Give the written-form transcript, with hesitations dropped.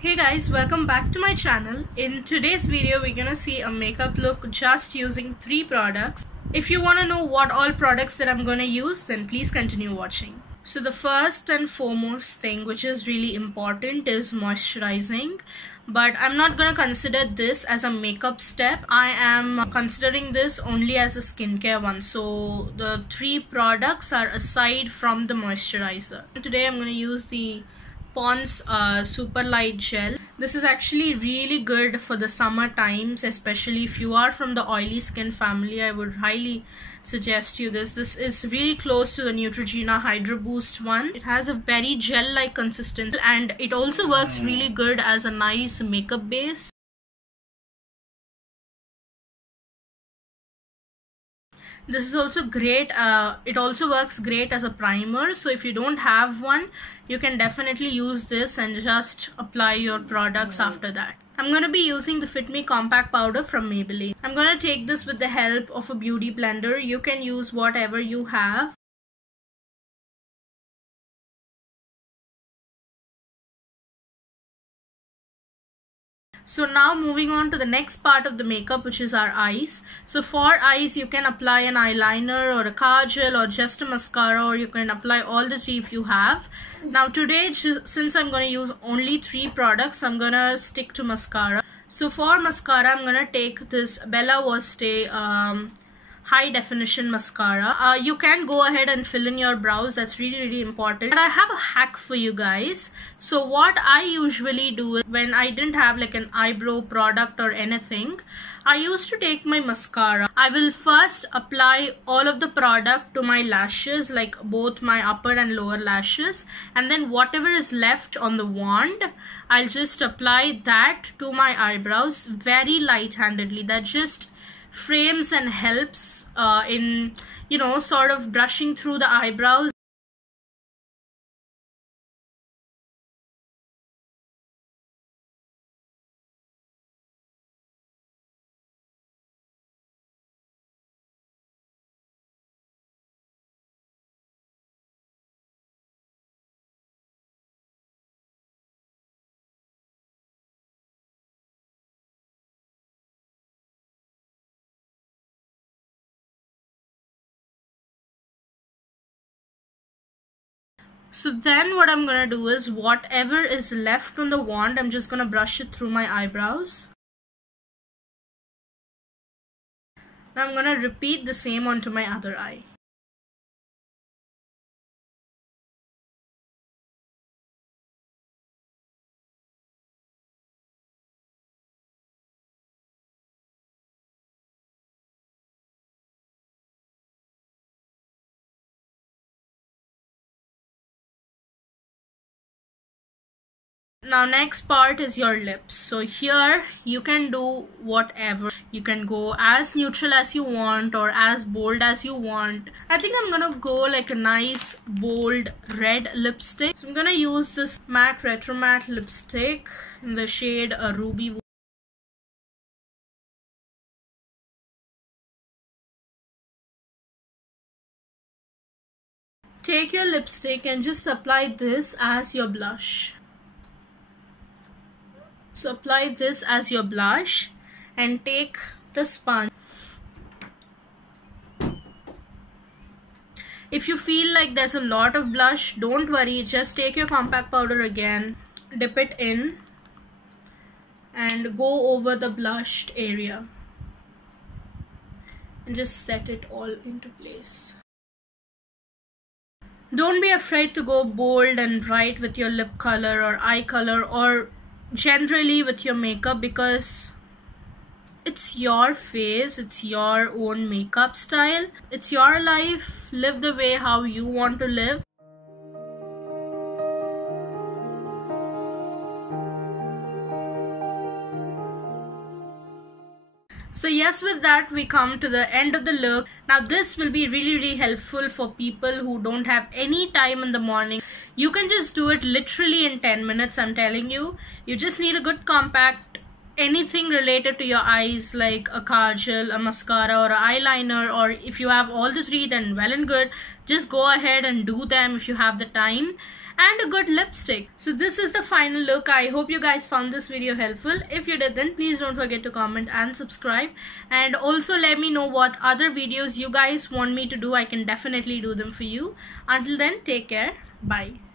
Hey guys, welcome back to my channel. In today's video, we're gonna see a makeup look just using 3 products. If you wanna know what all products that I'm gonna use, then please continue watching. So the first and foremost thing which is really important is moisturizing. But I'm not gonna consider this as a makeup step. I am considering this only as a skincare one. So the 3 products are aside from the moisturizer. Today I'm gonna use the Pond's Super Light Gel. This is actually really good for the summer times, especially if you are from the oily skin family. I would highly suggest you this. This is really close to the Neutrogena Hydro Boost one. It has a very gel-like consistency and it also works really good as a nice makeup base. This is also great. It also works great as a primer. So if you don't have one, you can definitely use this and just apply your products after that. I'm going to be using the Fit Me Compact Powder from Maybelline. I'm going to take this with the help of a beauty blender. You can use whatever you have. So now moving on to the next part of the makeup, which is our eyes. So for eyes, you can apply an eyeliner or a kajal or just a mascara, or you can apply all the 3 if you have. Now today, since I'm going to use only 3 products, I'm going to stick to mascara. So for mascara, I'm going to take this Bella Voste high definition mascara. You can go ahead and fill in your brows. That's really important. But I have a hack for you guys. So what I usually do is, when I didn't have like an eyebrow product or anything, I used to take my mascara. I will first apply all of the product to my lashes, like both my upper and lower lashes, and then whatever is left on the wand, I'll just apply that to my eyebrows very light-handedly. That just frames and helps in, sort of brushing through the eyebrows. So then what I'm gonna do is, whatever is left on the wand, I'm just gonna brush it through my eyebrows. Now I'm gonna repeat the same onto my other eye. Now next part is your lips. So here you can do whatever. You can go as neutral as you want or as bold as you want. I think I'm gonna go like a nice bold red lipstick. So I'm gonna use this MAC Retro Matte lipstick in the shade Ruby. Take your lipstick and just apply this as your blush. So apply this as your blush and take the sponge. If you feel like there's a lot of blush, don't worry, just take your compact powder again, dip it in and go over the blushed area and just set it all into place. Don't be afraid to go bold and bright with your lip color or eye color or generally with your makeup, because it's your face, it's your own makeup style, it's your life. Live the way how you want to live. So yes, with that we come to the end of the look. Now this will be really helpful for people who don't have any time in the morning. You can just do it literally in 10 minutes, I'm telling you. You just need a good compact, anything related to your eyes like a kajal, a mascara or an eyeliner, or if you have all the 3 then well and good. Just go ahead and do them if you have the time. and a good lipstick. So this is the final look. I hope you guys found this video helpful. If you did, then please don't forget to comment and subscribe, and also let me know what other videos you guys want me to do. I can definitely do them for you. Until then, take care. Bye.